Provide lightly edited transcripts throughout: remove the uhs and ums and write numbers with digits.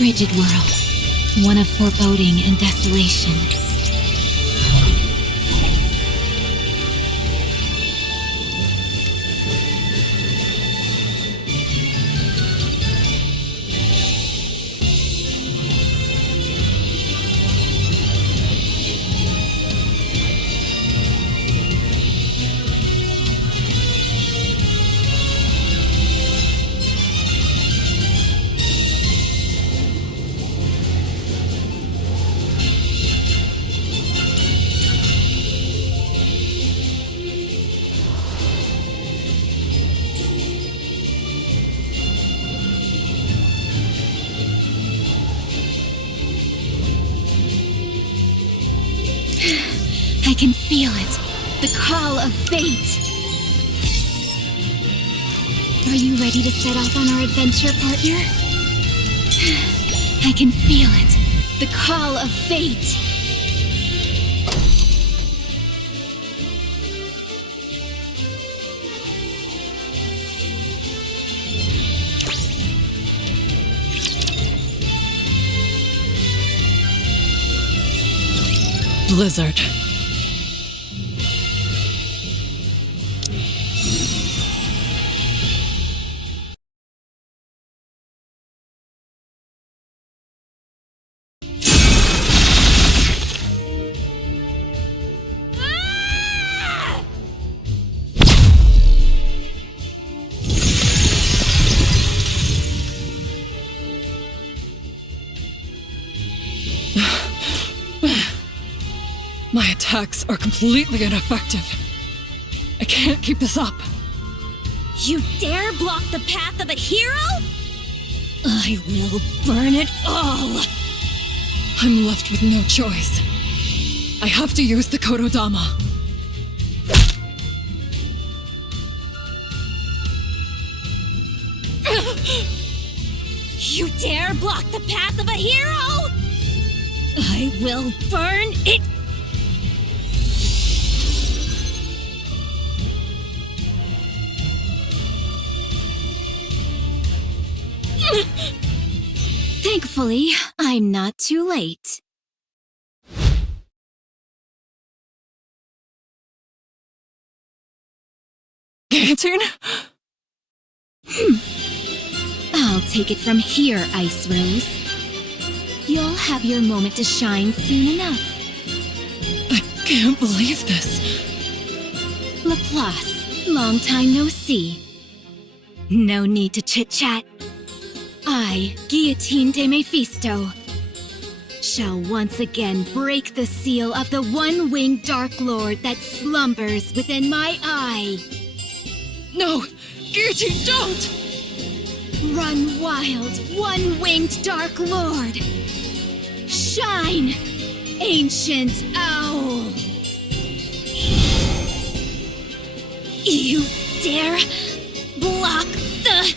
frigid world, one of foreboding and desolation. I can feel it. The call of fate. Are you ready to set off on our adventure, partner? I can feel it. The call of fate. Blizzard. My attacks are completely ineffective. I can't keep this up. You dare block the path of a hero? I will burn it all! I'm left with no choice. I have to use the Kododama. You dare block the path of a hero? I will burn it. Thankfully, I'm not too late. Guillotine? I'll take it from here, Ice Rose. You'll have your moment to shine soon enough. I can't believe this. Laplace, long time no see. No need to chit-chat. I, Guillotine de Mephisto, shall once again break the seal of the one-winged Dark Lord that slumbers within my eye. No! Guillotine, don't! Run wild, one-winged Dark Lord! Shine, ancient owl! You dare block the...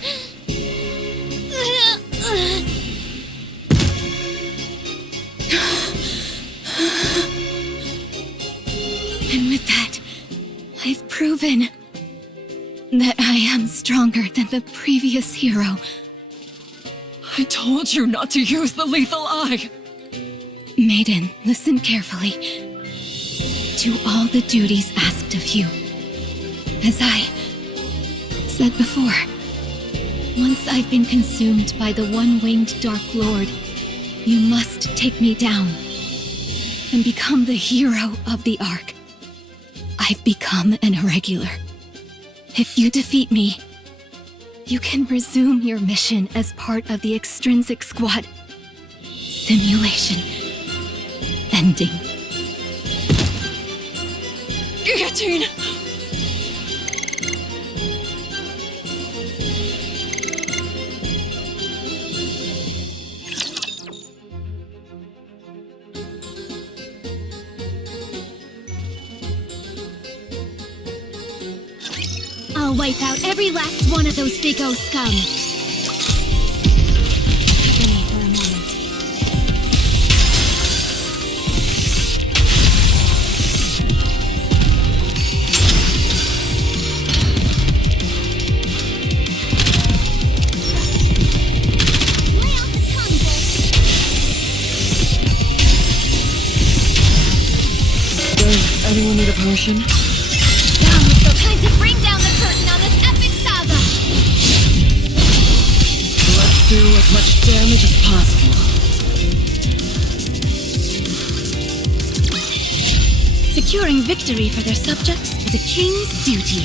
And with that, I've proven that I am stronger than the previous hero. I told you not to use the lethal eye! Maiden, listen carefully. Do all the duties asked of you. As I said before, once I've been consumed by the one-winged Dark Lord, you must take me down and become the hero of the Ark. I've become an irregular. If you defeat me, you can resume your mission as part of the extrinsic squad. Simulation ending. Guillotine! I'll wipe out every last one of those big O scum. Give me for a moment. Lay off the tongue, Bolt. potion? Now is the time to bring down the curtain on this epic saga! Let's do as much damage as possible. Securing victory for their subjects is a king's duty.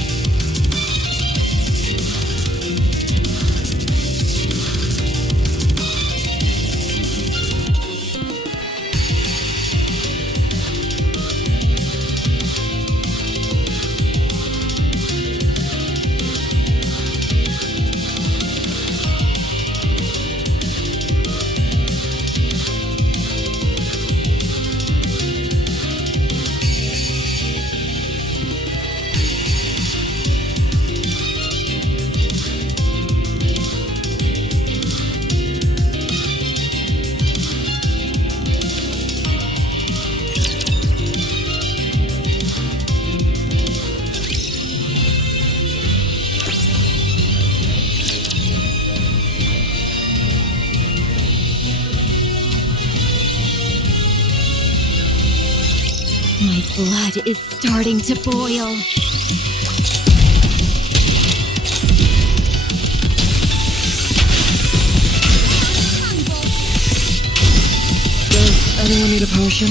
My blood is starting to boil. Does anyone need a potion?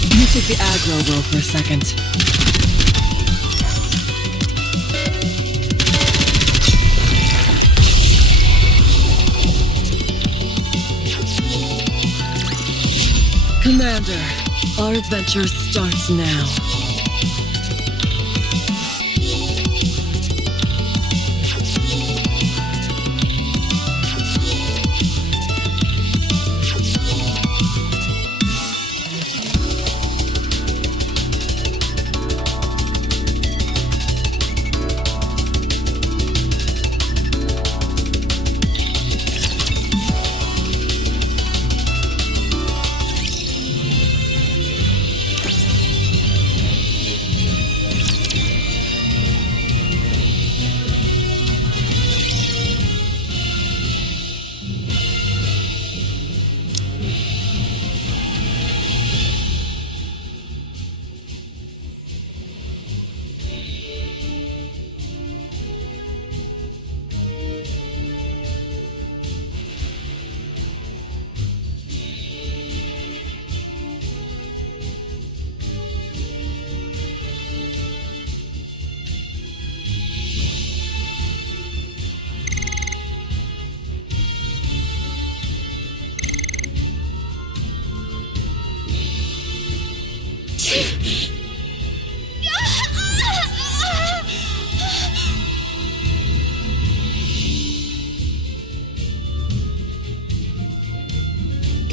Let me take the aggro roll for a second. Commander, our adventure starts now.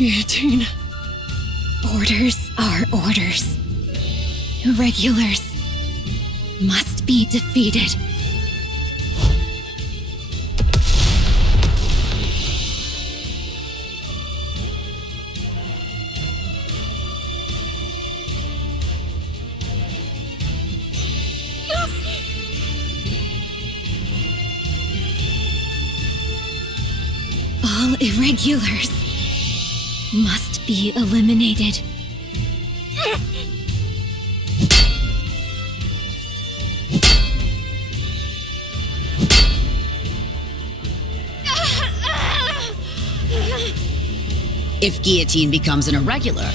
Guillotine. Orders are orders. Irregulars must be defeated. All irregulars must be eliminated. If Guillotine becomes an irregular,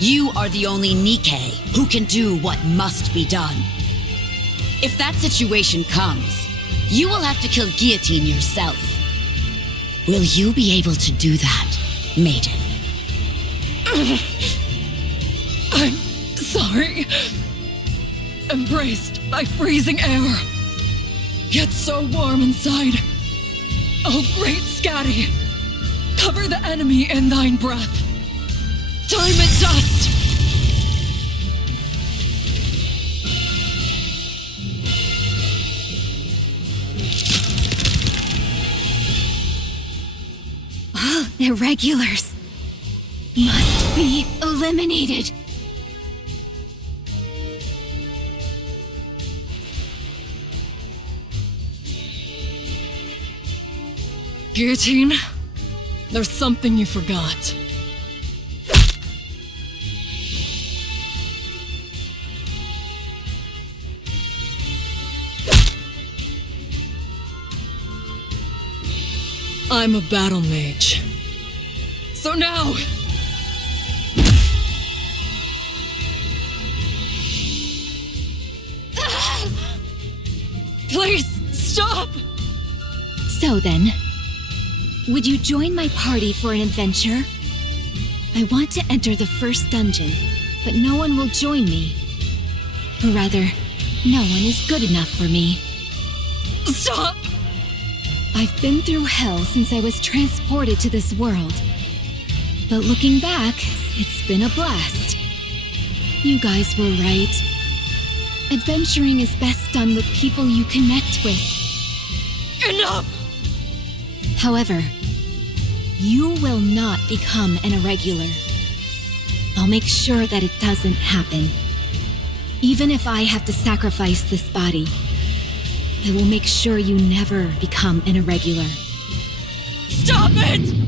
you are the only Nikke who can do what must be done. If that situation comes, you will have to kill Guillotine yourself. Will you be able to do that, maiden? I'm sorry. Embraced by freezing air, yet so warm inside. Oh, great Scatty, cover the enemy in thine breath. Time and dust. All irregulars must be eliminated. Guillotine, there's something you forgot. I'm a battle mage. So now... Please, stop! So then, would you join my party for an adventure? I want to enter the first dungeon, but no one will join me. Or rather, no one is good enough for me. Stop! I've been through hell since I was transported to this world. But looking back, it's been a blast. You guys were right. Adventuring is best done with people you connect with. Enough! However, you will not become an irregular. I'll make sure that it doesn't happen. Even if I have to sacrifice this body, I will make sure you never become an irregular. Stop it!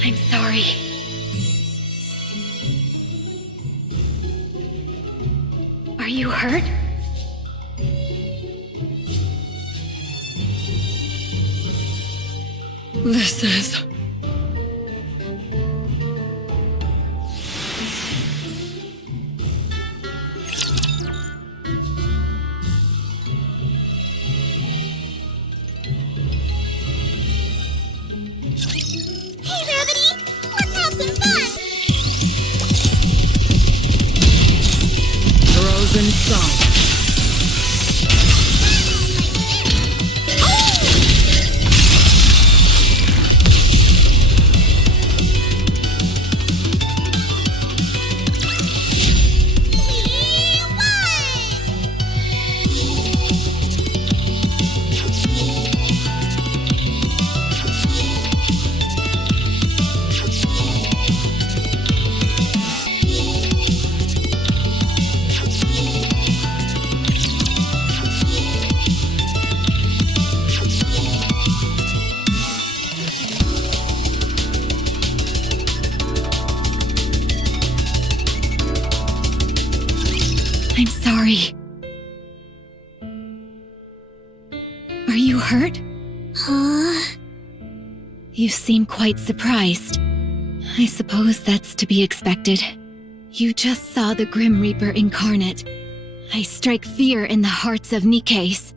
I'm sorry. Are you hurt? This is... Hey, Rabbity! Let's have some fun! Frozen Sun. I'm sorry. Are you hurt? Huh? You seem quite surprised. I suppose that's to be expected. You just saw the Grim Reaper incarnate. I strike fear in the hearts of Nikkes.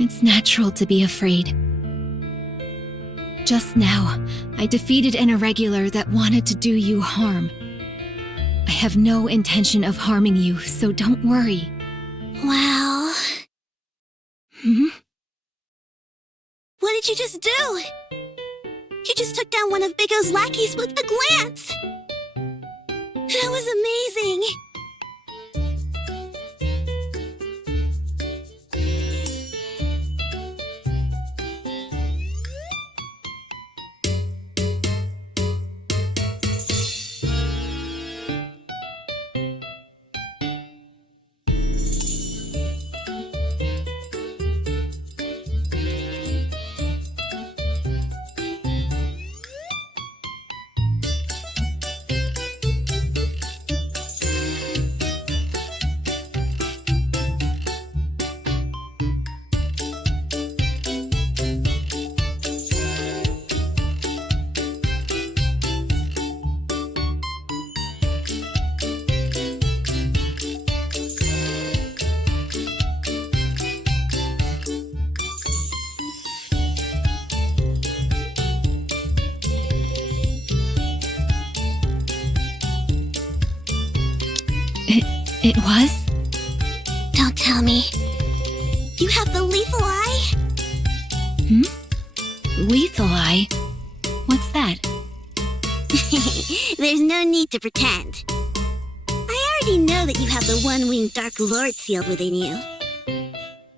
It's natural to be afraid. Just now, I defeated an irregular that wanted to do you harm. I have no intention of harming you, so don't worry. Wow. Hmm? What did you just do? You just took down one of Big O's lackeys with a glance! That was amazing! It was? Don't tell me. You have the lethal eye? Lethal eye? What's that? There's no need to pretend. I already know that you have the one-winged Dark Lord sealed within you.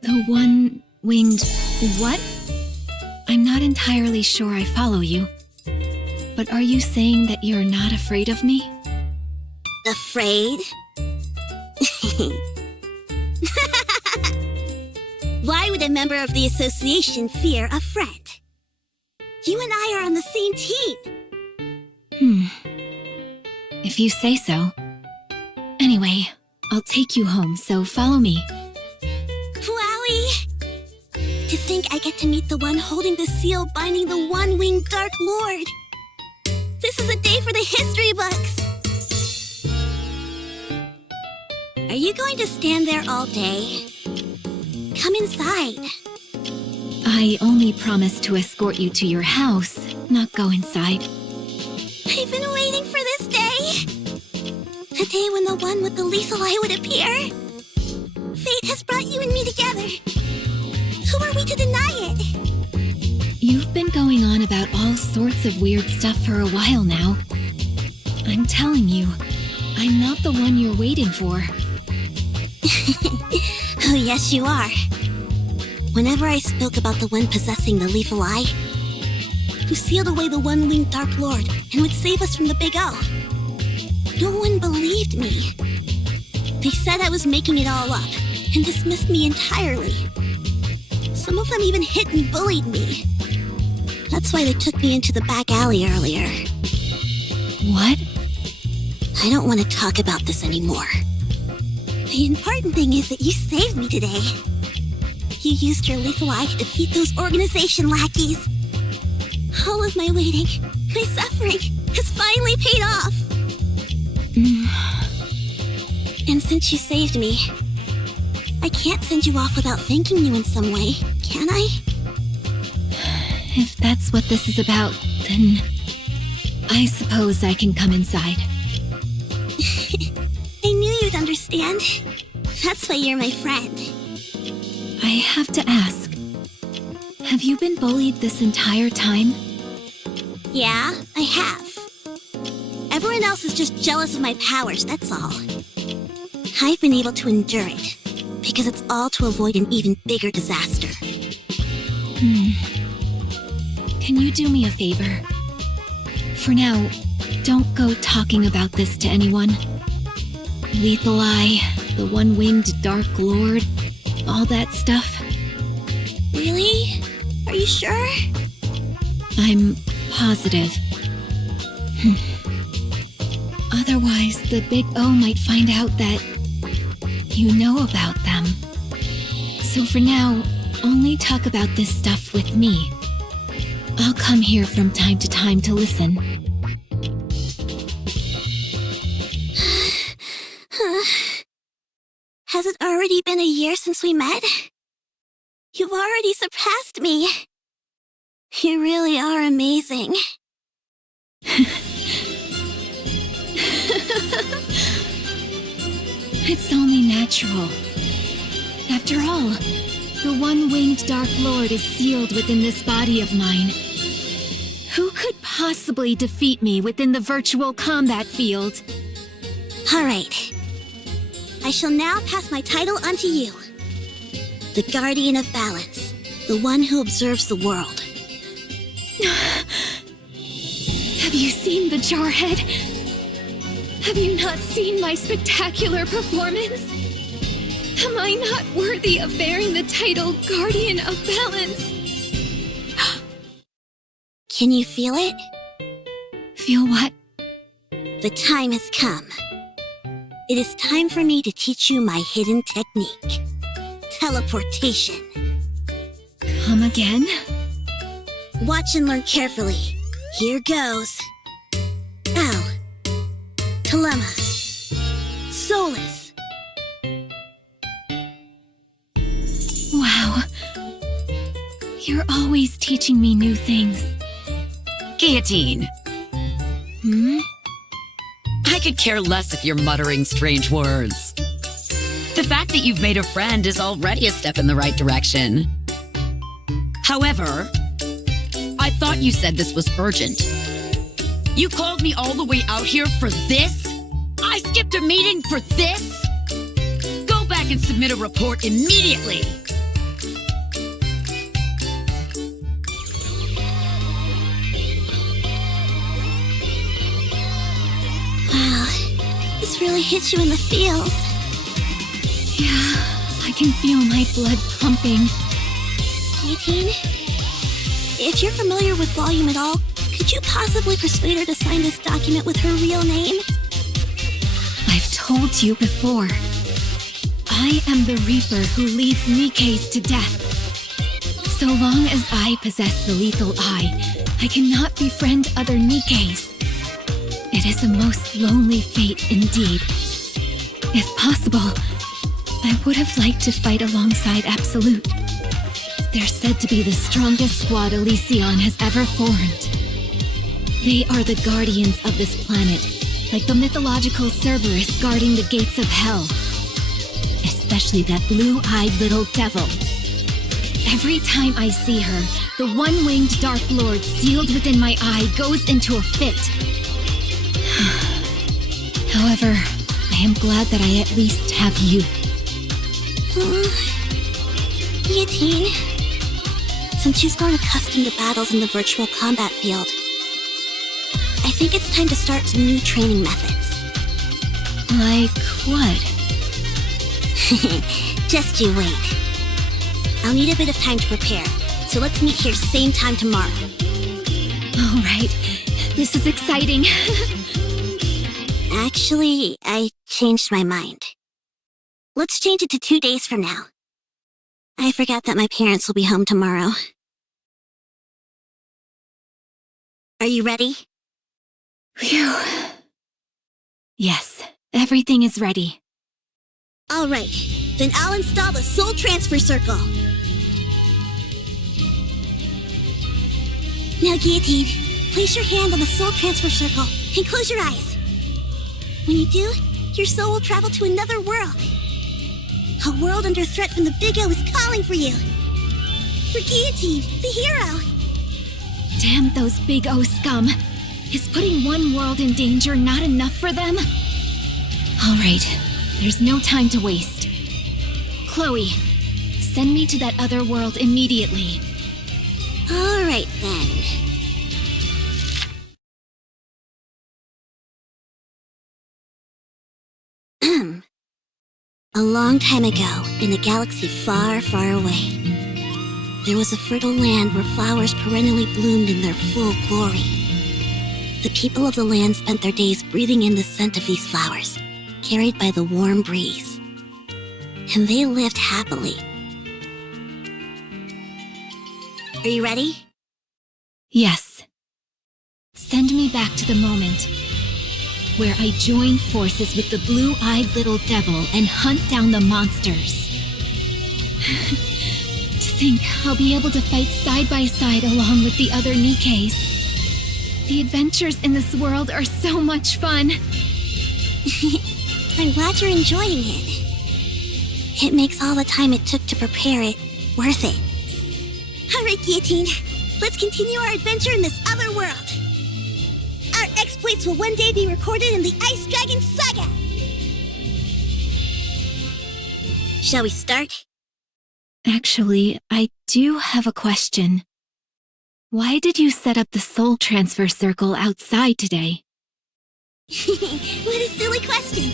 The one-winged what? I'm not entirely sure I follow you. But are you saying that you're not afraid of me? Afraid? Why would a member of the association fear a friend? You and I are on the same team. If you say so. Anyway, I'll take you home, so follow me. Wowie! To think I get to meet the one holding the seal binding the one-winged Dark Lord. This is a day for the history books. Are you going to stand there all day? Come inside. I only promised to escort you to your house, not go inside. I've been waiting for this day. The day when the one with the lethal eye would appear. Fate has brought you and me together. Who are we to deny it? You've been going on about all sorts of weird stuff for a while now. I'm telling you, I'm not the one you're waiting for. Oh, yes, you are. Whenever I spoke about the one possessing the lethal eye, who sealed away the one-winged Dark Lord and would save us from the Big O, no one believed me. They said I was making it all up and dismissed me entirely. Some of them even hit and bullied me. That's why they took me into the back alley earlier. What? I don't want to talk about this anymore. The important thing is that you saved me today. You used your lethal eye to defeat those organization lackeys. All of my waiting, my suffering, has finally paid off. And since you saved me, I can't send you off without thanking you in some way, can I? If that's what this is about, then I suppose I can come inside. I knew you'd understand. That's why you're my friend. I have to ask, have you been bullied this entire time? Yeah, I have. Everyone else is just jealous of my powers, that's all. I've been able to endure it, because it's all to avoid an even bigger disaster. Can you do me a favor? For now, don't go talking about this to anyone. Lethal Eye, the one-winged Dark Lord, all that stuff. Really? Are you sure? I'm positive. Otherwise, the Big O might find out that you know about them. So for now, only talk about this stuff with me. I'll come here from time to time to listen. Has it already been a year since we met? You've already surpassed me. You really are amazing. It's only natural. After all, the one-winged Dark Lord is sealed within this body of mine. Who could possibly defeat me within the virtual combat field? All right. I shall now pass my title unto you. The Guardian of Balance, the one who observes the world. Have you seen the Jarhead? Have you not seen my spectacular performance? Am I not worthy of bearing the title Guardian of Balance? Can you feel it? Feel what? The time has come. It is time for me to teach you my hidden technique. Teleportation. Come again? Watch and learn carefully. Here goes. L. Dilemma. Solus. Wow. You're always teaching me new things. Guillotine. I could care less if you're muttering strange words. The fact that you've made a friend is already a step in the right direction. However, I thought you said this was urgent. You called me all the way out here for this? I skipped a meeting for this? Go back and submit a report immediately. really hit you in the feels. Yeah, I can feel my blood pumping. Guillotine? If you're familiar with Volume at all, could you possibly persuade her to sign this document with her real name? I've told you before. I am the Reaper who leads Nikke's to death. So long as I possess the lethal eye, I cannot befriend other Nikkes. It is a most lonely fate indeed. If possible, I would have liked to fight alongside Absolute. They're said to be the strongest squad Elysion has ever formed. They are the guardians of this planet, like the mythological Cerberus guarding the gates of hell. Especially that blue-eyed little devil. Every time I see her, the one-winged Dark Lord sealed within my eye goes into a fit. However, I am glad that I at least have you. Guillotine, since you've grown accustomed to battles in the virtual combat field, I think it's time to start some new training methods. Like what? Just you wait. I'll need a bit of time to prepare, so let's meet here same time tomorrow. All right, this is exciting. Actually, I changed my mind. Let's change it to 2 days from now. I forgot that my parents will be home tomorrow. Are you ready? Phew. Yes, everything is ready. All right, then I'll install the Soul Transfer Circle. Now, Guillotine, place your hand on the Soul Transfer Circle and close your eyes. When you do, your soul will travel to another world. A world under threat from the Big O is calling for you. For Guillotine, the hero. Damn those Big O scum. Is putting one world in danger not enough for them? All right, there's no time to waste. Chloe, send me to that other world immediately. All right, then. A long time ago, in a galaxy far, far away, there was a fertile land where flowers perennially bloomed in their full glory. The people of the land spent their days breathing in the scent of these flowers, carried by the warm breeze. And they lived happily. Are you ready? Yes. Send me back to the moment where I join forces with the blue-eyed little devil and hunt down the monsters. To think I'll be able to fight side by side along with the other Nikkes. The adventures in this world are so much fun. I'm glad you're enjoying it. It makes all the time it took to prepare it worth it. All right, Guillotine, let's continue our adventure in this other world. Our exploits will one day be recorded in the Ice Dragon Saga. Shall we start? Actually, I do have a question. Why did you set up the soul transfer circle outside today? What a silly question.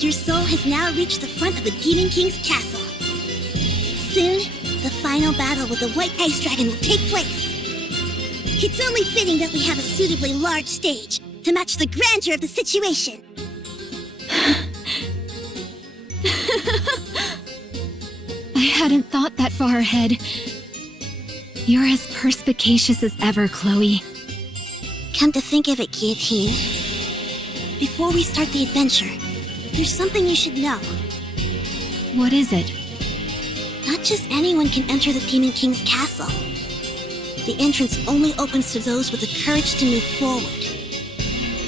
Your soul has now reached the front of the Demon King's castle. Soon, the final battle with the White Ice Dragon will take place. It's only fitting that we have a suitably large stage to match the grandeur of the situation. I hadn't thought that far ahead. You're as perspicacious as ever, Chloe. Come to think of it, Guillotine. Before we start the adventure, there's something you should know. What is it? Not just anyone can enter the Demon King's castle. The entrance only opens to those with the courage to move forward.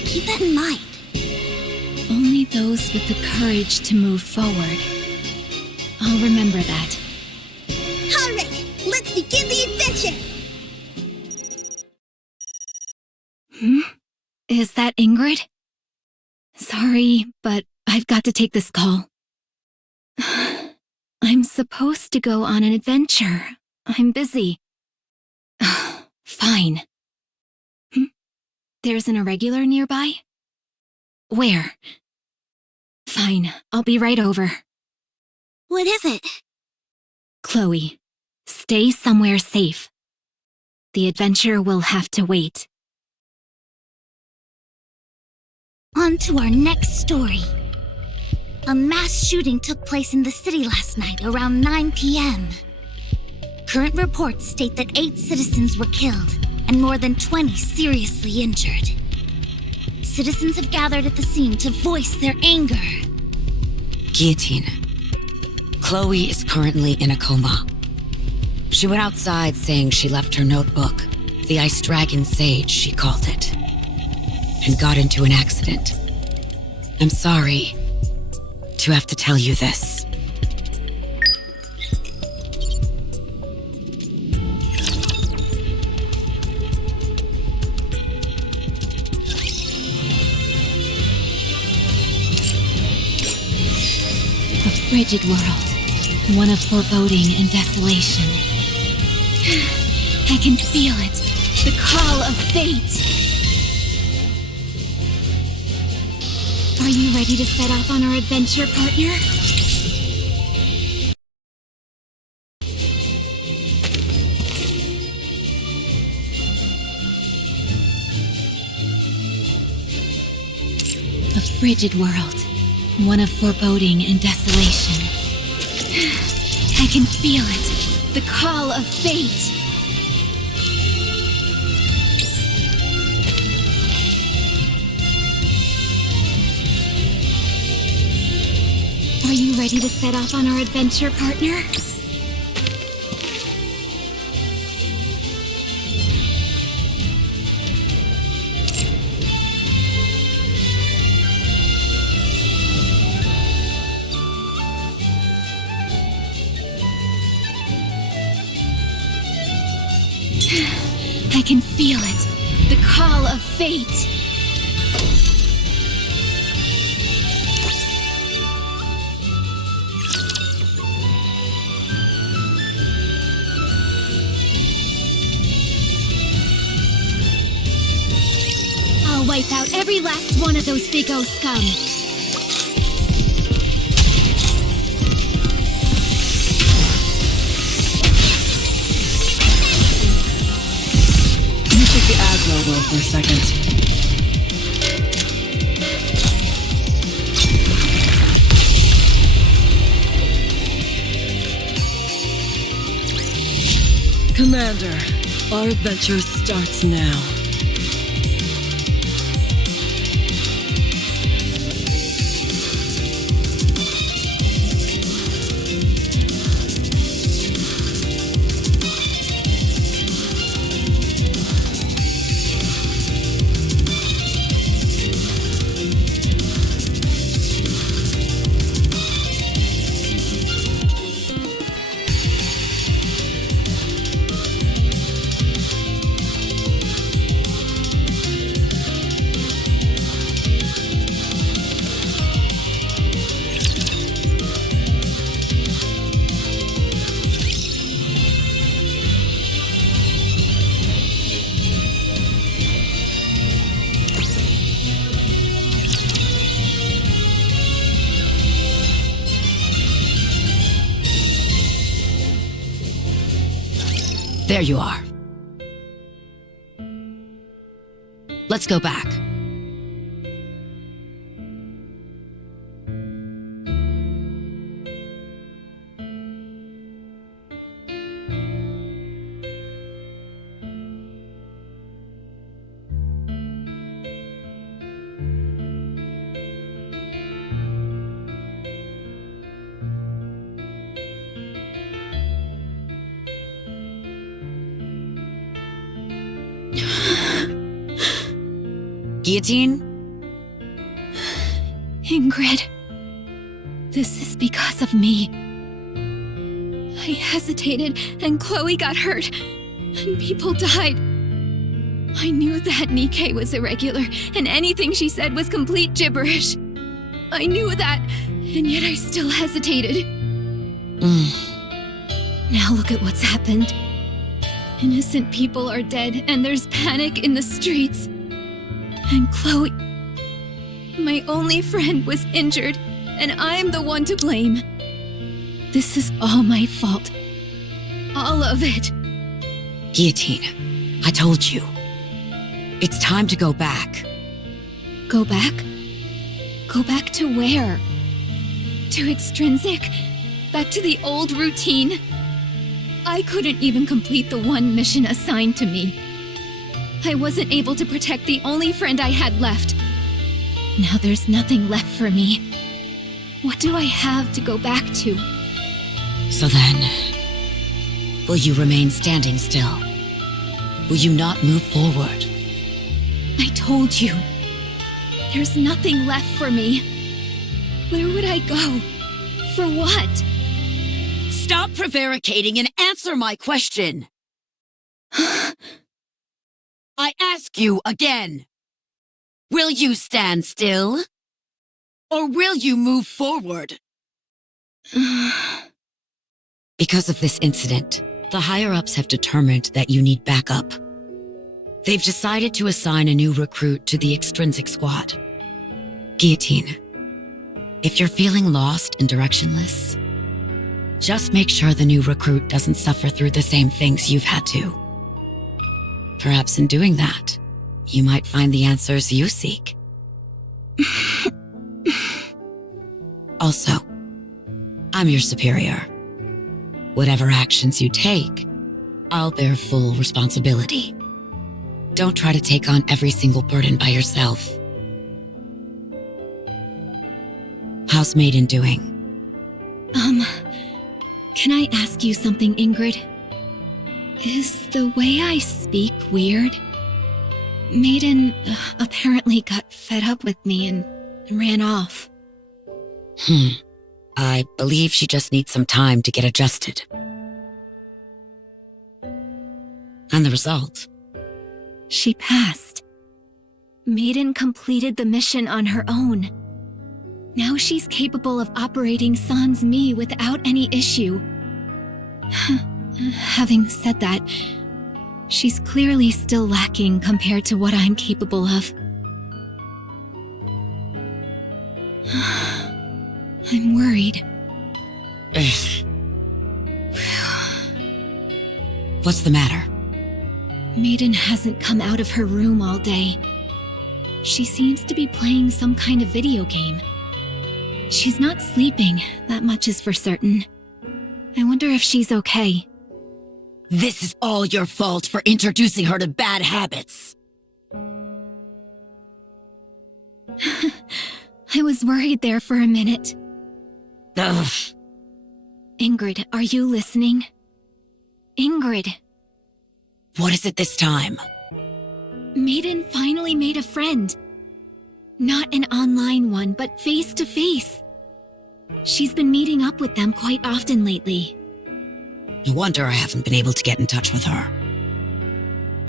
Keep that in mind. Only those with the courage to move forward. I'll remember that. All right, let's begin the adventure! Is that Ingrid? Sorry, but I've got to take this call. I'm supposed to go on an adventure. I'm busy. Fine. There's an irregular nearby? Where? Fine, I'll be right over. What is it? Chloe, stay somewhere safe. The adventure will have to wait. On to our next story. A mass shooting took place in the city last night around 9 p.m. Current reports state that 8 citizens were killed and more than 20 seriously injured. Citizens have gathered at the scene to voice their anger. Guillotine. Chloe is currently in a coma. She went outside saying she left her notebook, the Ice Dragon Sage, she called it, and got into an accident. I'm sorry to have to tell you this. A frigid world, one of foreboding and desolation. I can feel it, the call of fate. Are you ready to set off on our adventure, partner? A frigid world, one of foreboding and desolation. I can feel it, the call of fate. Are you ready to set off on our adventure, partner? I can feel it, the call of fate. I'll wipe out every last one of those big O scum. Let me check the aggro roll for a second. Commander, our adventure starts now. There you are. Let's go back. Guillotine? Ingrid, this is because of me. I hesitated, and Chloe got hurt, and people died. I knew that Nikke was irregular, and anything she said was complete gibberish. I knew that, and yet I still hesitated. Now look at what's happened. Innocent people are dead, and there's panic in the streets. And Chloe, my only friend, was injured. and I'm the one to blame. This is all my fault. All of it. Guillotine, I told you. It's time to go back. Go back? Go back to where? To Extrinsic? Back to the old routine? I couldn't even complete the one mission assigned to me. I wasn't able to protect the only friend I had left. Now there's nothing left for me. What do I have to go back to? So then, will you remain standing still? Will you not move forward? I told you. There's nothing left for me. Where would I go? For what? Stop prevaricating and answer my question! I ask you again. Will you stand still? Or will you move forward? Because of this incident, the higher-ups have determined that you need backup. They've decided to assign a new recruit to the Extrinsic Squad. Guillotine, if you're feeling lost and directionless, just make sure the new recruit doesn't suffer through the same things you've had to. Perhaps in doing that, you might find the answers you seek. Also, I'm your superior. Whatever actions you take, I'll bear full responsibility. Don't try to take on every single burden by yourself. How's Maiden doing? Can I ask you something, Ingrid? Is the way I speak weird? Maiden apparently got fed up with me and ran off. I believe she just needs some time to get adjusted. And the result? She passed. Maiden completed the mission on her own. Now she's capable of operating Sans Mi without any issue. Having said that, she's clearly still lacking compared to what I'm capable of. I'm worried. What's the matter? Maiden hasn't come out of her room all day. She seems to be playing some kind of video game. She's not sleeping, that much is for certain. I wonder if she's okay. This is all your fault for introducing her to bad habits. I was worried there for a minute. Ugh. Ingrid, are you listening? Ingrid. What is it this time? Maiden finally made a friend. Not an online one, but face-to-face. She's been meeting up with them quite often lately. No wonder I haven't been able to get in touch with her.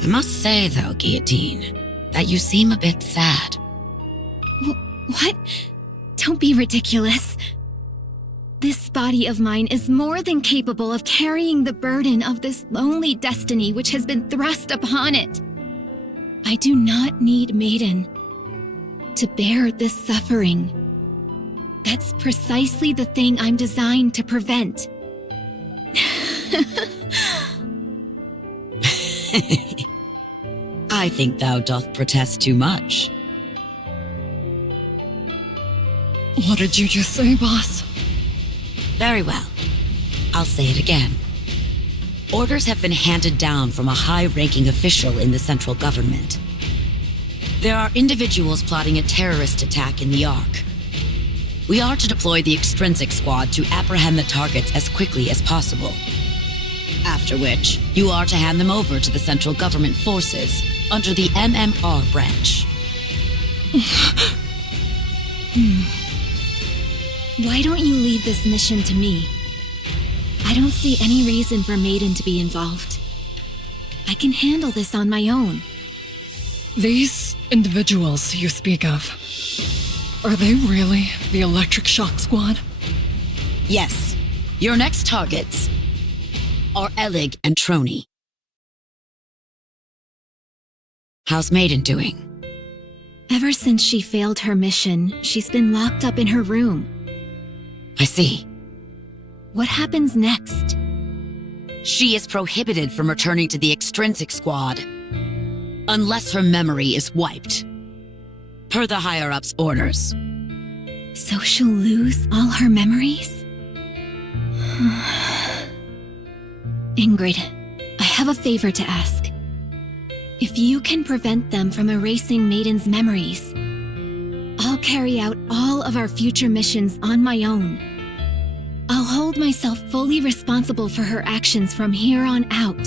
I must say, though, Guillotine, that you seem a bit sad. What? Don't be ridiculous. This body of mine is more than capable of carrying the burden of this lonely destiny which has been thrust upon it. I do not need Maiden to bear this suffering. That's precisely the thing I'm designed to prevent. I think thou doth protest too much. What did you just say, boss? Very well. I'll say it again. Orders have been handed down from a high-ranking official in the central government. There are individuals plotting a terrorist attack in the Ark. We are to deploy the Extrinsic Squad to apprehend the targets as quickly as possible. After which, you are to hand them over to the central government forces under the MMR branch. Why don't you leave this mission to me? I don't see any reason for Maiden to be involved. I can handle this on my own. These individuals you speak of, are they really the Electric Shock Squad? Yes, your next targets are Elig and Trony. How's Maiden doing? Ever since she failed her mission, she's been locked up in her room. I see. What happens next? She is prohibited from returning to the extrinsic squad unless her memory is wiped, per the higher-ups' orders. So she'll lose all her memories? Ingrid, I have a favor to ask. If you can prevent them from erasing Maiden's memories, I'll carry out all of our future missions on my own. I'll hold myself fully responsible for her actions from here on out.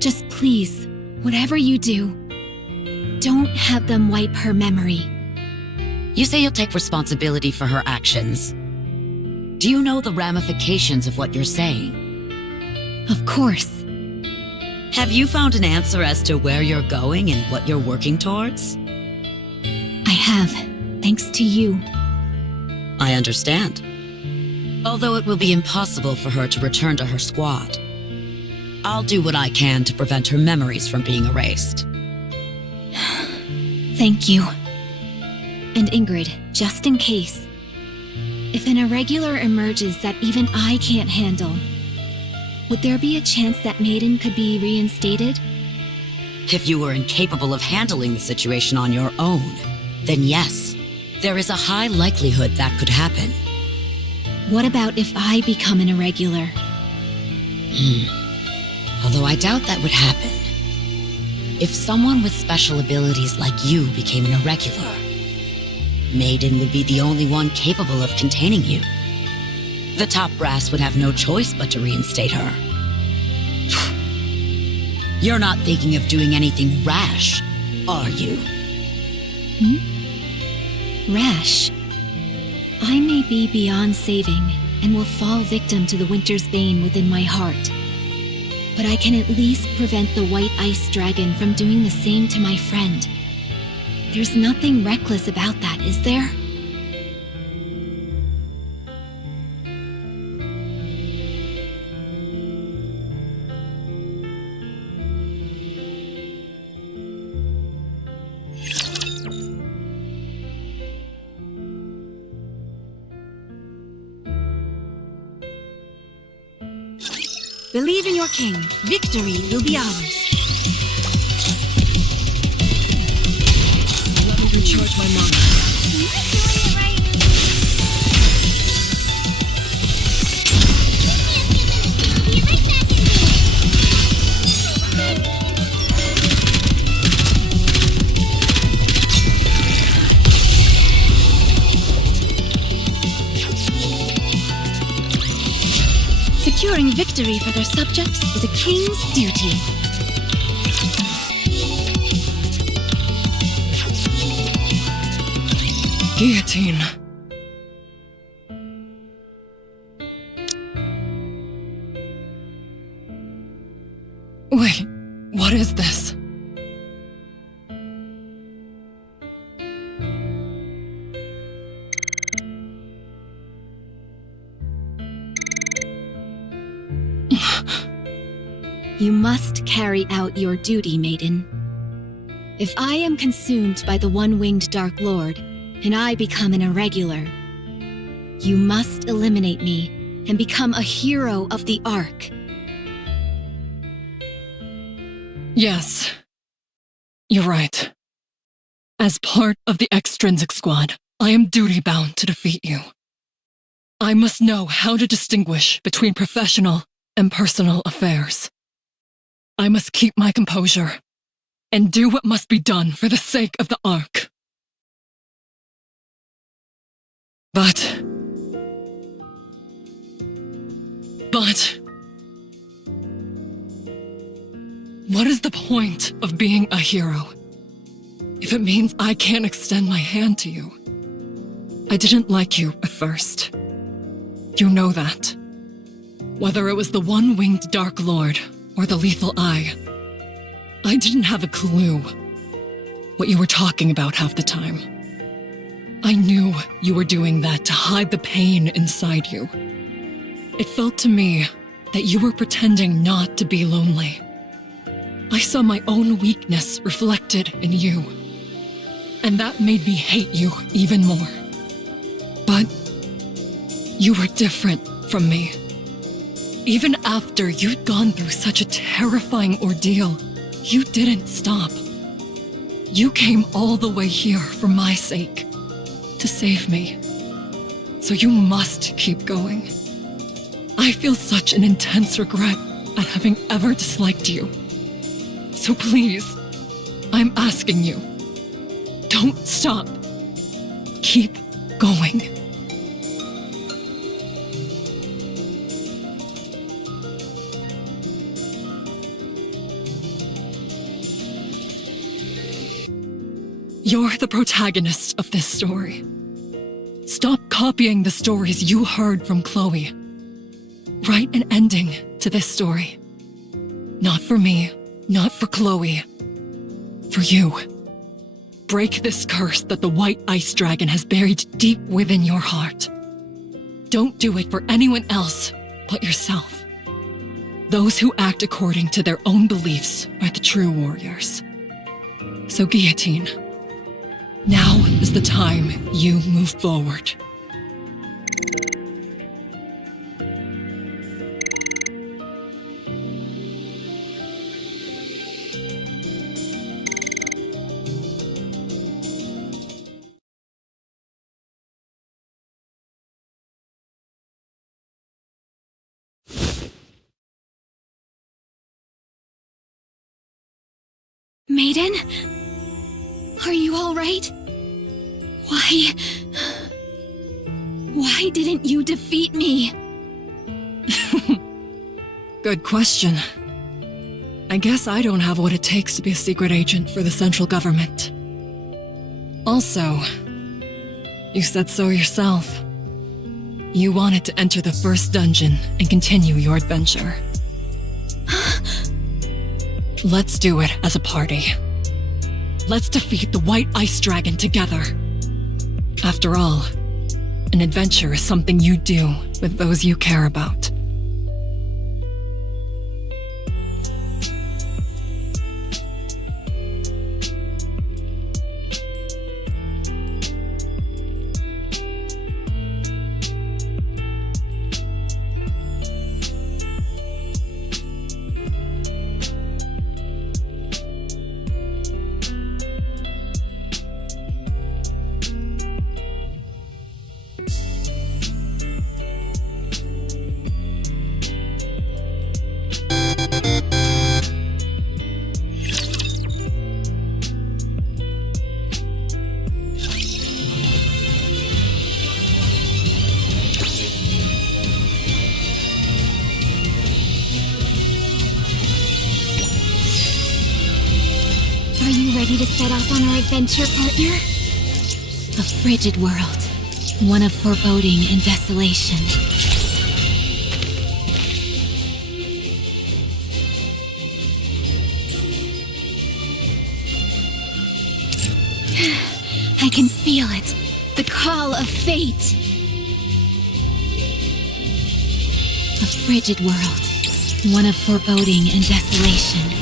Just please, whatever you do, don't have them wipe her memory. You say you'll take responsibility for her actions. Do you know the ramifications of what you're saying? Of course. Have you found an answer as to where you're going and what you're working towards? I have, thanks to you. I understand. Although it will be impossible for her to return to her squad, I'll do what I can to prevent her memories from being erased. Thank you. And Ingrid, just in case, if an irregular emerges that even I can't handle, would there be a chance that Maiden could be reinstated? If you were incapable of handling the situation on your own, then yes, there is a high likelihood that could happen. What about if I become an irregular? Although I doubt that would happen. If someone with special abilities like you became an irregular, Maiden would be the only one capable of containing you. The top brass would have no choice but to reinstate her. You're not thinking of doing anything rash, are you? Rash. I may be beyond saving and will fall victim to the winter's bane within my heart. But I can at least prevent the white ice dragon from doing the same to my friend. There's nothing reckless about that, is there? Believe in your king. Victory will be ours. Let me recharge my mind. Securing victory for their subjects is a king's duty. Guillotine. Wait, what is this? You must carry out your duty, Maiden. If I am consumed by the one-winged Dark Lord, and I become an irregular, you must eliminate me and become a hero of the Ark. Yes, you're right. As part of the extrinsic squad, I am duty-bound to defeat you. I must know how to distinguish between professional and personal affairs. I must keep my composure and do what must be done for the sake of the Ark. But... what is the point of being a hero if it means I can't extend my hand to you? I didn't like you at first. You know that. Whether it was the one-winged Dark Lord or the lethal eye, I didn't have a clue what you were talking about half the time. I knew you were doing that to hide the pain inside you. It felt to me that you were pretending not to be lonely. I saw my own weakness reflected in you, and that made me hate you even more. But You were different from me. Even after you'd gone through such a terrifying ordeal, you didn't stop. You came all the way here for my sake, to save me. So you must keep going. I feel such an intense regret at having ever disliked you. So please, I'm asking you, don't stop. Keep going. You're the protagonist of this story. Stop copying the stories you heard from Chloe. Write an ending to this story. Not for me, not for Chloe. For you. Break this curse that the White Ice Dragon has buried deep within your heart. Don't do it for anyone else but yourself. Those who act according to their own beliefs are the true warriors. So, Guillotine, now is the time you move forward. Maiden? Are you all right? Why didn't you defeat me? Good question. I guess I don't have what it takes to be a secret agent for the central government. Also, you said so yourself. You wanted to enter the first dungeon and continue your adventure. Let's do it as a party. Let's defeat the White Ice Dragon together. After all, an adventure is something you do with those you care about. Ready to set off on our adventure, partner? A frigid world, one of foreboding and desolation. I can feel it, the call of fate. A frigid world, one of foreboding and desolation.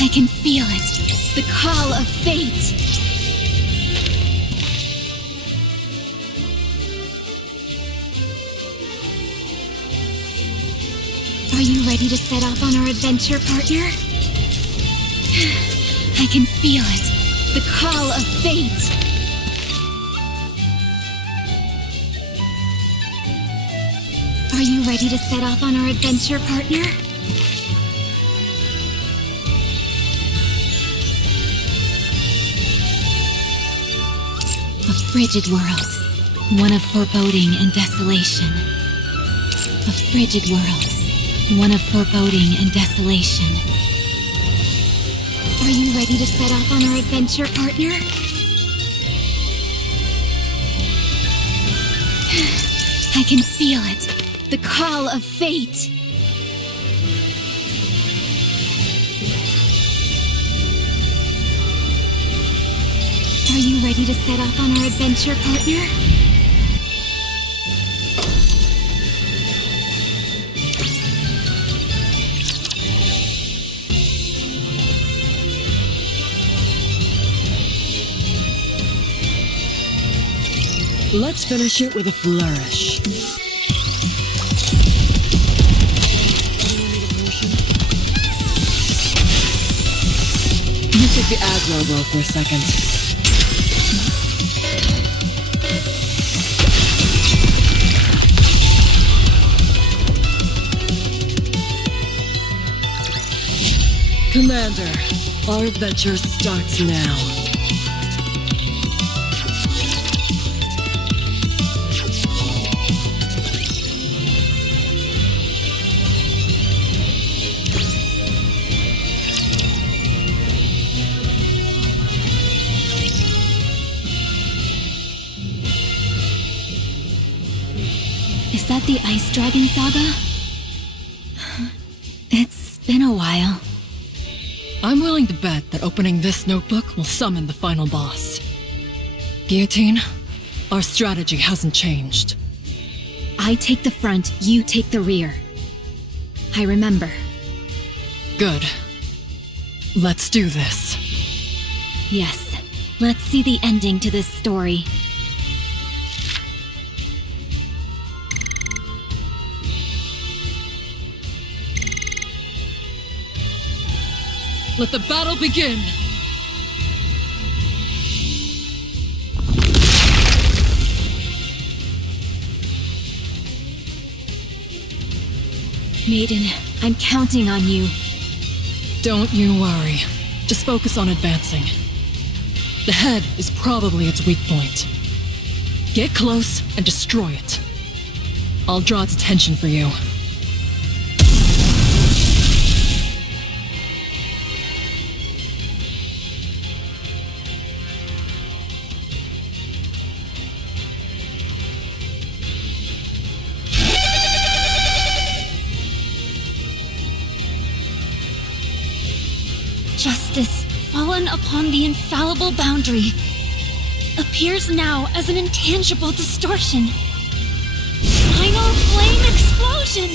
I can feel it, the call of fate. Are you ready to set off on our adventure, partner? I can feel it, the call of fate. Are you ready to set off on our adventure, partner? A frigid world, one of foreboding and desolation. A frigid world, one of foreboding and desolation. Are you ready to set off on our adventure, partner? I can feel it, the call of fate. Are you ready to set off on our adventure, partner? Let's finish it with a flourish. You take the aggro role for a second. Commander, our adventure starts now. Is that the Ice Dragon Saga? It's been a while. I'm willing to bet that opening this notebook will summon the final boss. Guillotine, our strategy hasn't changed. I take the front, you take the rear. I remember. Good. Let's do this. Yes, let's see the ending to this story. Let the battle begin! Maiden, I'm counting on you. Don't you worry. Just focus on advancing. The head is probably its weak point. Get close and destroy it. I'll draw its attention for you. Justice, fallen upon the infallible boundary, appears now as an intangible distortion. Final flame explosion!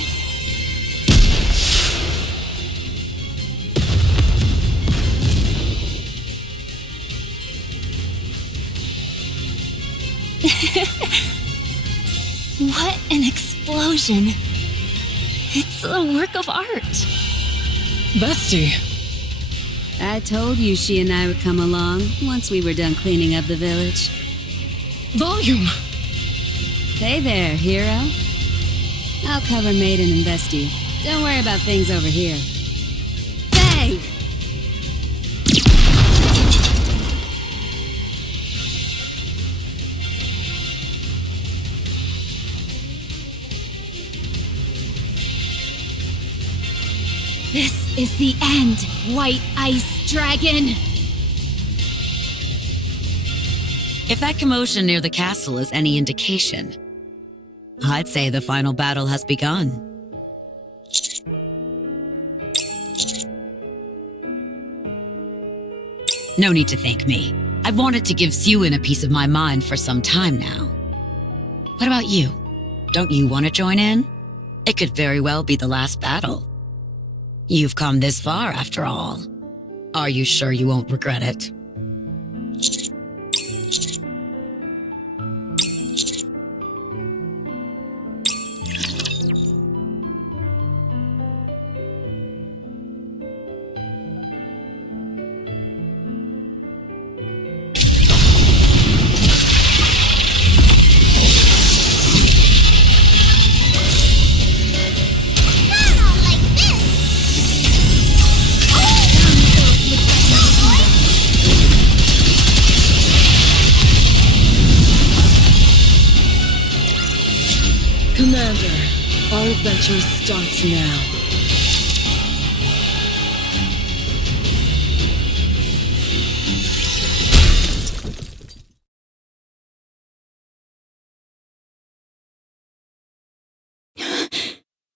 What an explosion! It's a work of art. Vesty, I told you she and I would come along once we were done cleaning up the village. volume! Hey there, hero. I'll cover Maiden and Vesty. Don't worry about things over here. Bang! This is the end, White Ice Dragon! If that commotion near the castle is any indication, I'd say the final battle has begun. No need to thank me. I've wanted to give Siwin a piece of my mind for some time now. What about you? Don't you want to join in? It could very well be the last battle. You've come this far, after all. Are you sure you won't regret it? Commander, our adventure starts now.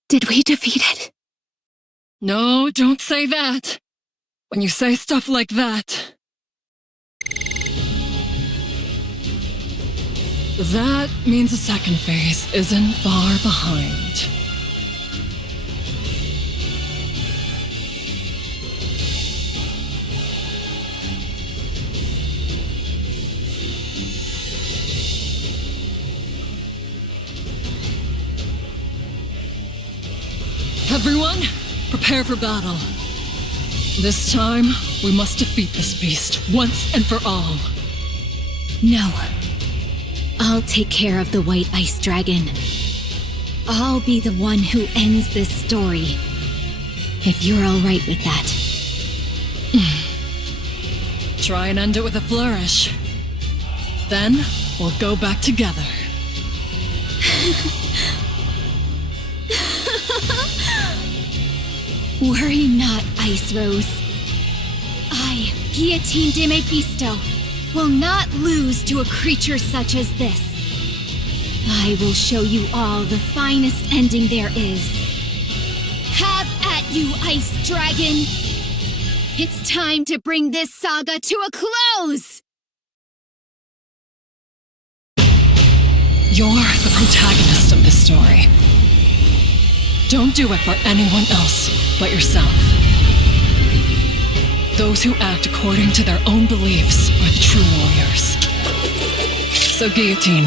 Did we defeat it? No, don't say that. When you say stuff like that. That means the second phase isn't far behind. Everyone, prepare for battle. This time, we must defeat this beast once and for all. No. I'll take care of the White Ice Dragon. I'll be the one who ends this story. If you're all right with that. Try and end it with a flourish. Then, we'll go back together. Worry not, Ice Rose. I, Guillotine de Mephisto, will not lose to a creature such as this. I will show you all the finest ending there is. Have at you, Ice Dragon! It's time to bring this saga to a close! You're the protagonist of this story. Don't do it for anyone else but yourself. Those who act according to their own beliefs are the true warriors. So, Guillotine,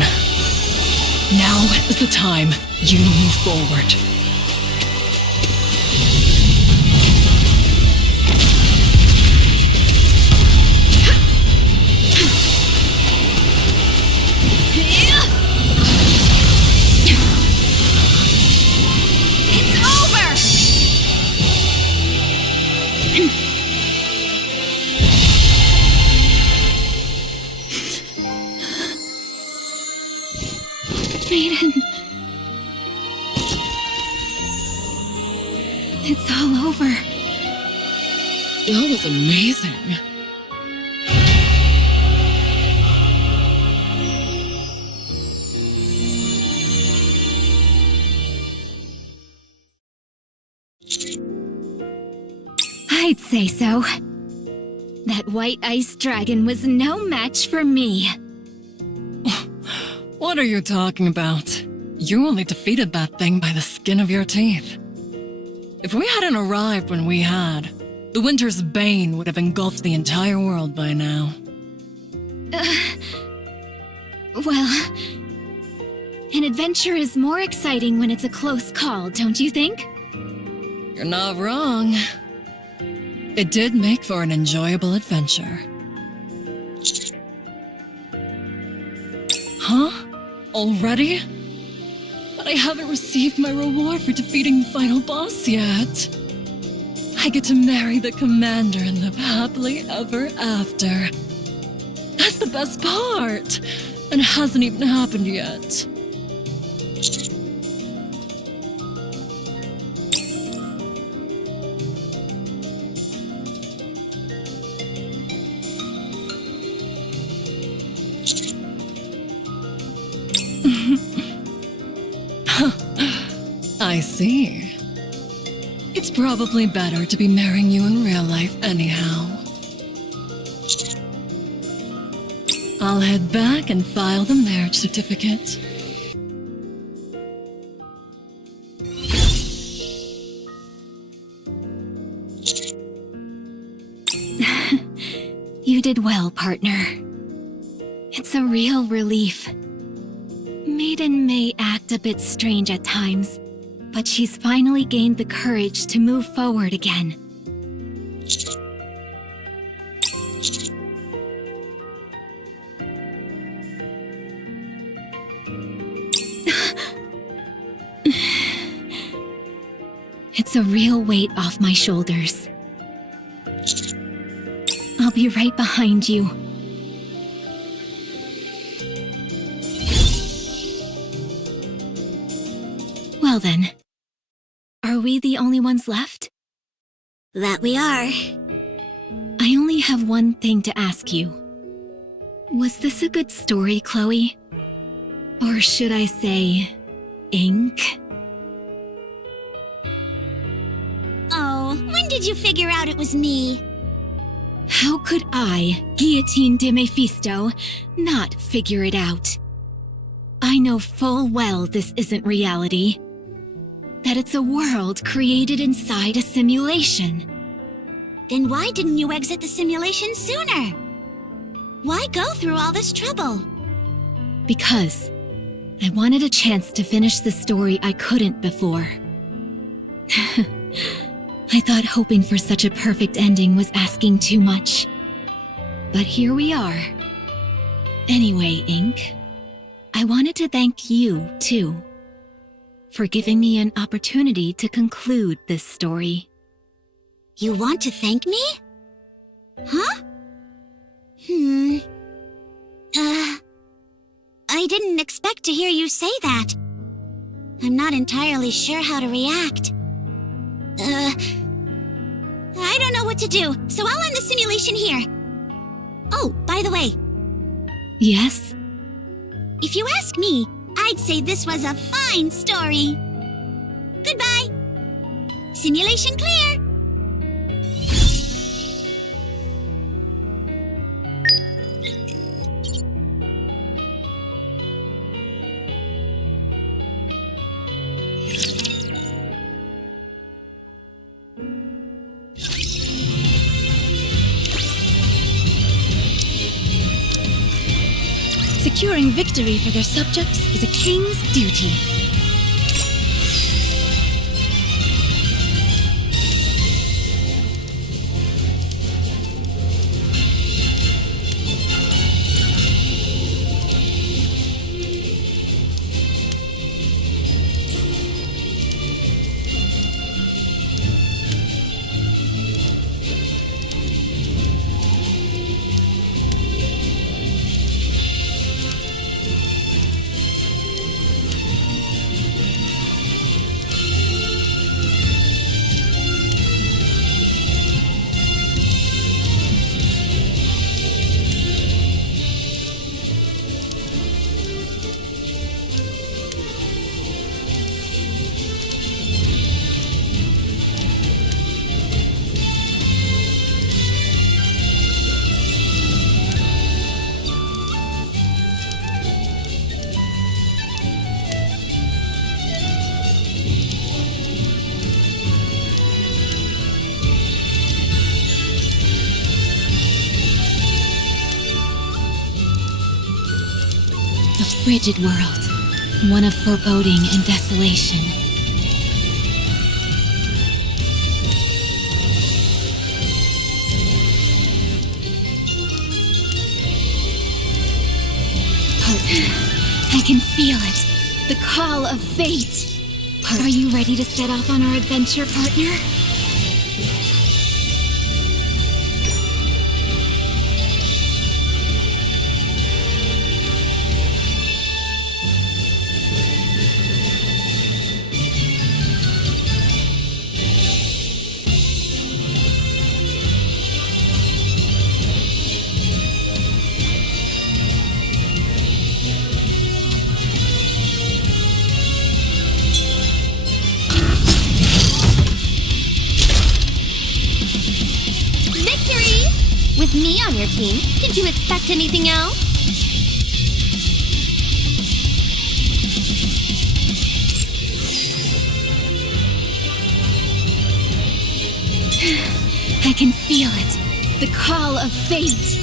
now is the time you move forward. It's over! Maiden. It's all over. That was amazing. I'd say so. That White Ice Dragon was no match for me. What are you talking about? You only defeated that thing by the skin of your teeth. If we hadn't arrived when we had, the Winter's Bane would have engulfed the entire world by now. Well, an adventure is more exciting when it's a close call, don't you think? You're not wrong. It did make for an enjoyable adventure. Huh? Already? But I haven't received my reward for defeating the final boss yet. I get to marry the commander and live happily ever after. That's the best part! And it hasn't even happened yet. I see. It's probably better to be marrying you in real life anyhow. I'll head back and file the marriage certificate. You did well, partner. It's a real relief. Maiden may act a bit strange at times, but she's finally gained the courage to move forward again. It's a real weight off my shoulders. I'll be right behind you. Well then, are we the only ones left? That we are. I only have one thing to ask you. Was this a good story, Chloe? Or should I say, ink? Oh, when did you figure out it was me? How could I, Guillotine de Mephisto, not figure it out? I know full well this isn't reality. That it's a world created inside a simulation. Then why didn't you exit the simulation sooner? Why go through all this trouble? Because I wanted a chance to finish the story I couldn't before. I thought hoping for such a perfect ending was asking too much. But here we are. Anyway, Ink, I wanted to thank you, too, for giving me an opportunity to conclude this story. You want to thank me? Huh? I didn't expect to hear you say that. I'm not entirely sure how to react. I don't know what to do, so I'll end the simulation here. Oh, by the way, Yes? if you ask me, I'd say this was a fine story. Goodbye. Simulation clear. Securing victory for their subjects is a king's duty. A frigid world, one of foreboding and desolation. I can feel it, the call of fate. Are you ready to set off on our adventure, partner? With me on your team, did you expect anything else? I can feel it, the call of fate.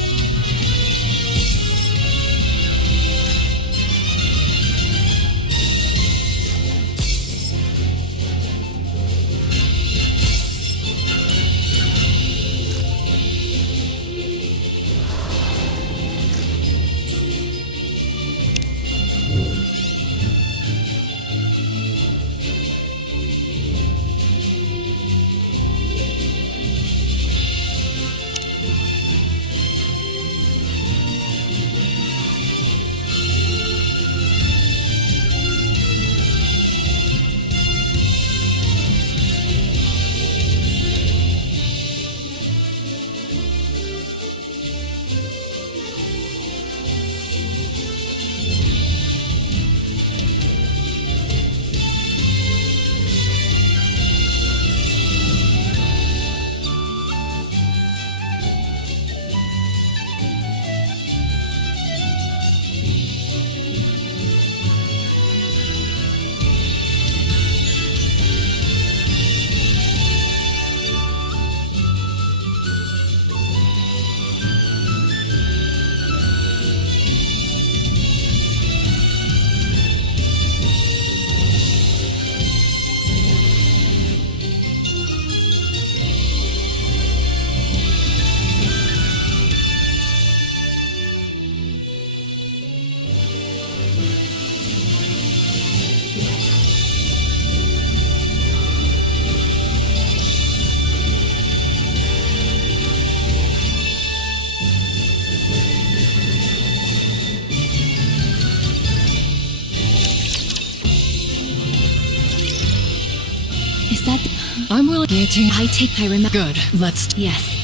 said... I'm willing. Guillotine. I remember... Good. Let's... Yes.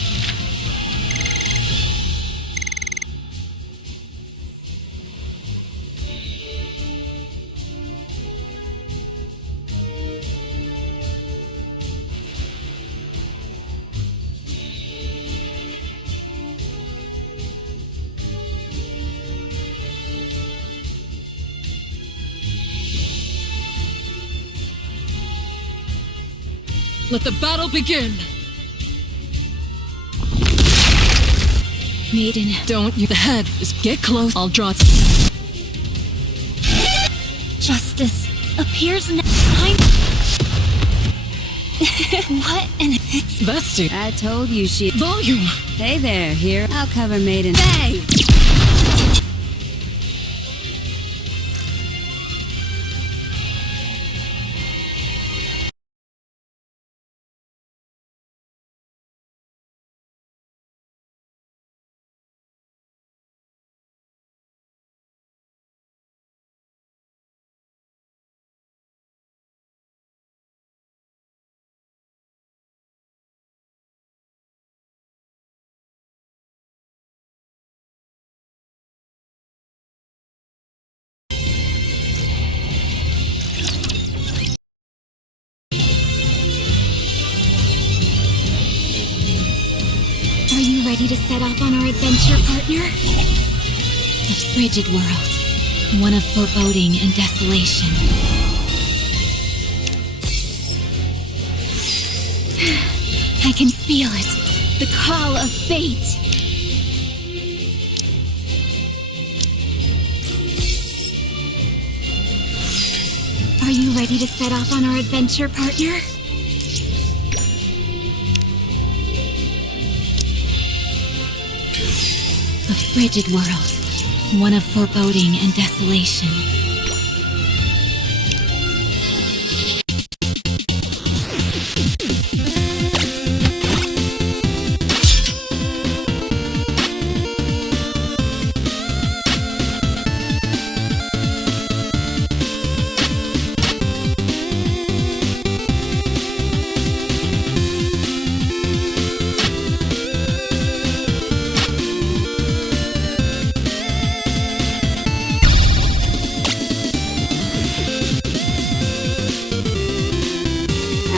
Let the battle begin! Maiden. Don't you... The head is... Get close. I'll draw... Justice appears now. What an... It's... Vesty. I told you she... Volume! Hey there, here. I'll cover Maiden. Hey! Are you ready to set off on our adventure, partner? A frigid world. One of foreboding and desolation. I can feel it. The call of fate. Are you ready to set off on our adventure, partner? A frigid world, one of foreboding and desolation.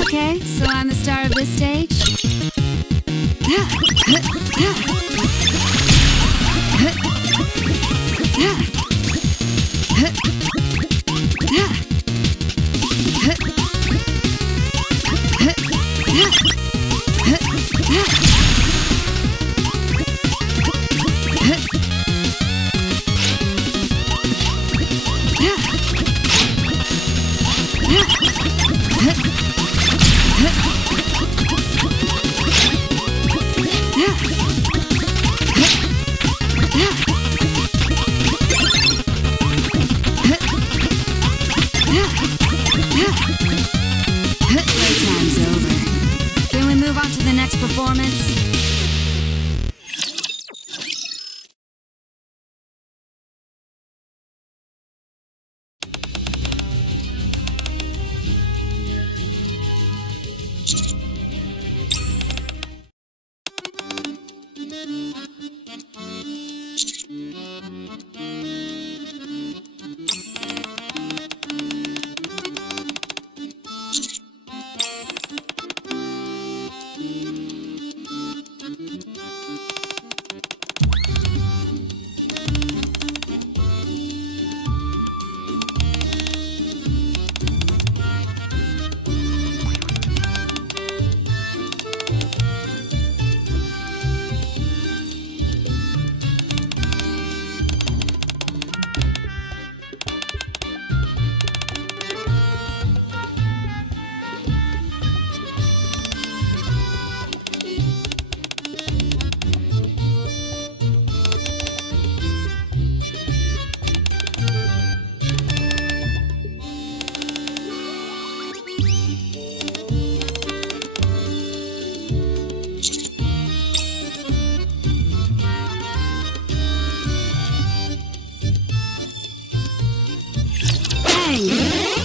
Okay, so I'm the star of this stage? Playtime's over. Can we move on to the next performance?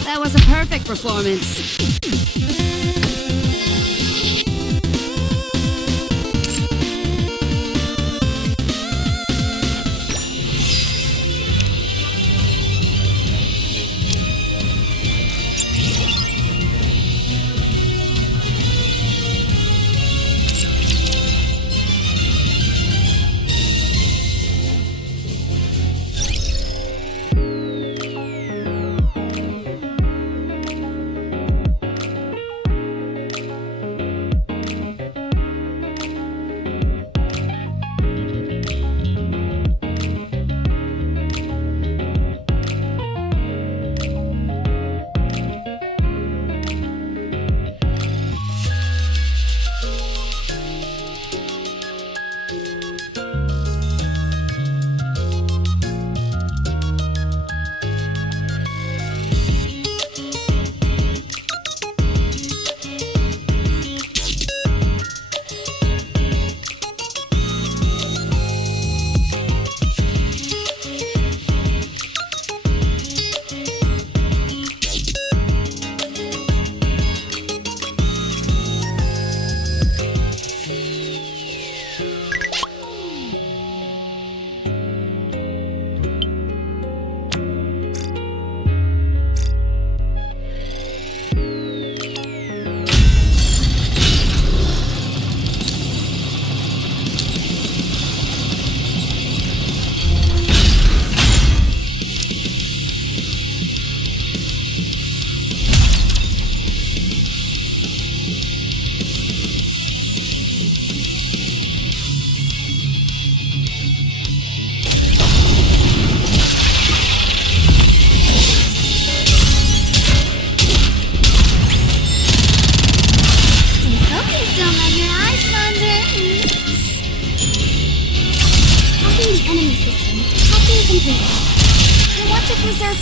That was a perfect performance.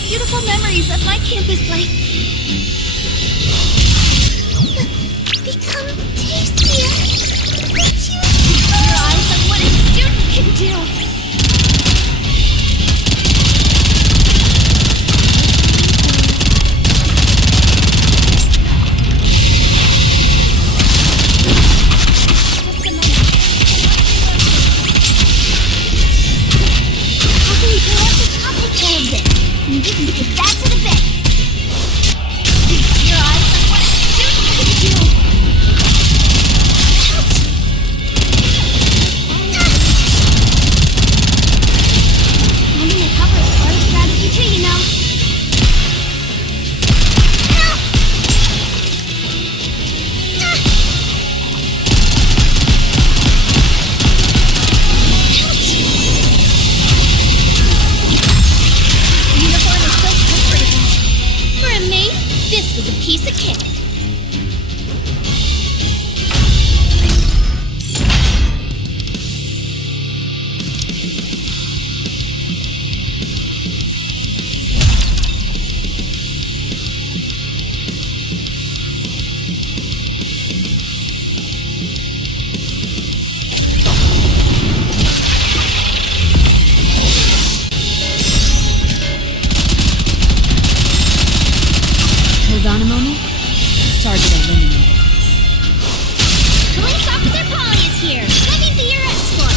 beautiful memories of my campus life become tastier. Would you keep your eyes on what a student can do? You can get back to the bed. Keep your eyes on what a student can do. Finding a cover is part of strategy too, you know. This was a piece of cake. Hold on a moment. Target eliminated. Police Officer Polly is here. Ready for your escort.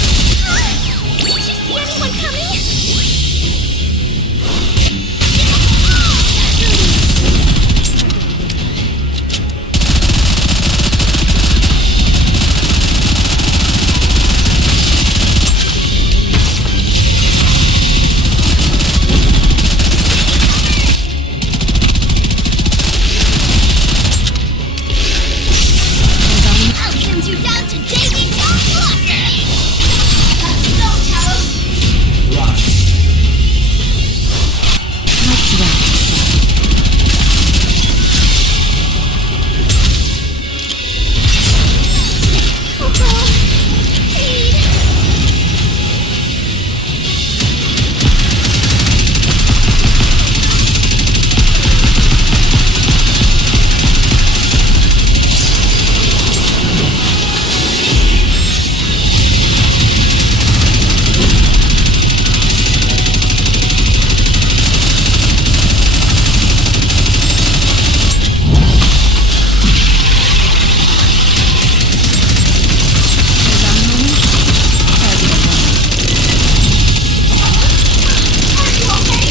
Did you see anyone coming? I'll send you down to Davy Jones' locker. Let's go, Talos. Right. Let's wrap this up. Coco, Reed. Hold on a moment. Target eliminated. Are you okay?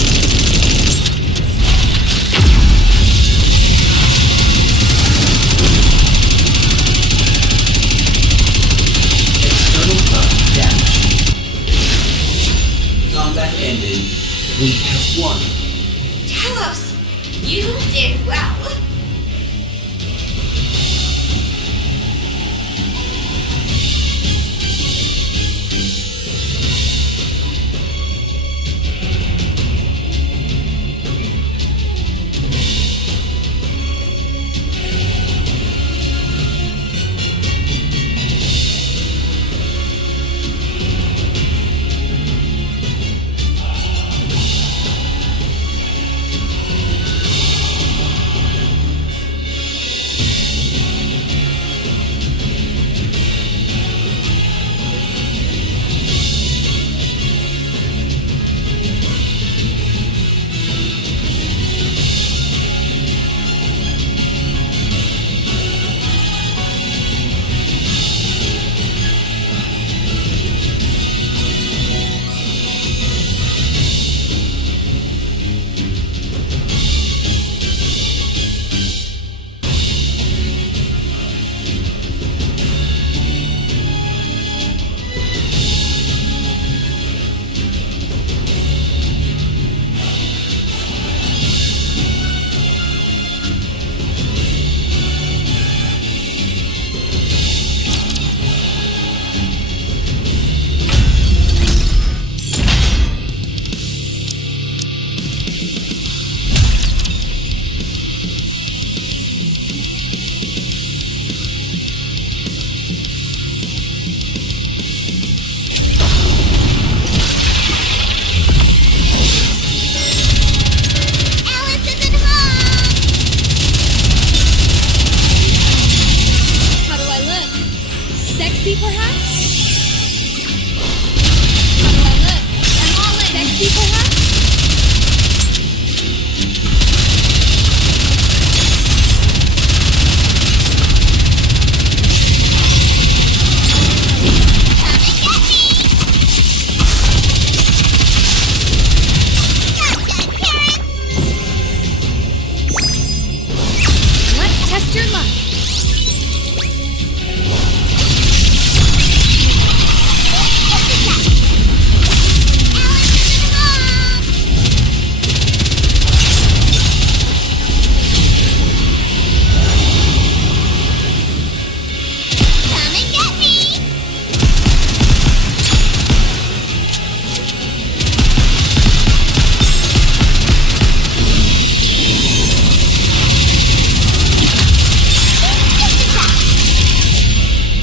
External hub damaged. Combat ended. We have won. Talos, you did well.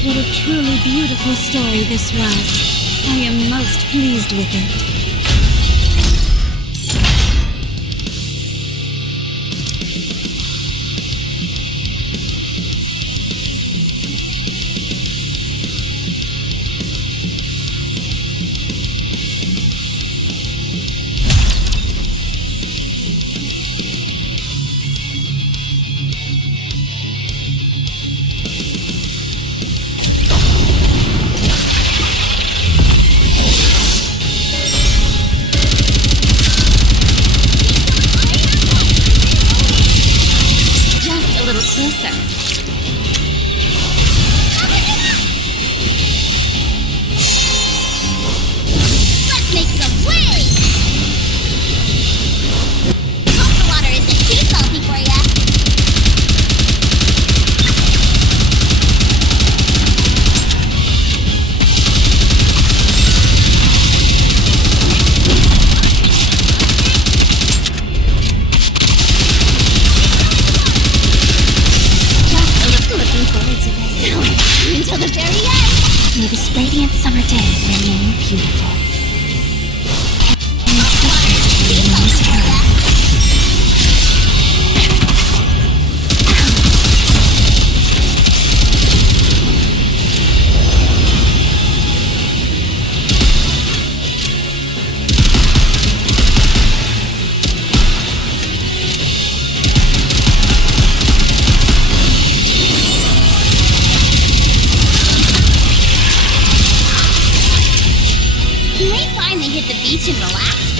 What a truly beautiful story this was. I am most pleased with it. Until the very end! May this radiant summer day remain beautiful. And treasures to remain strong. You may finally hit the beach and relax.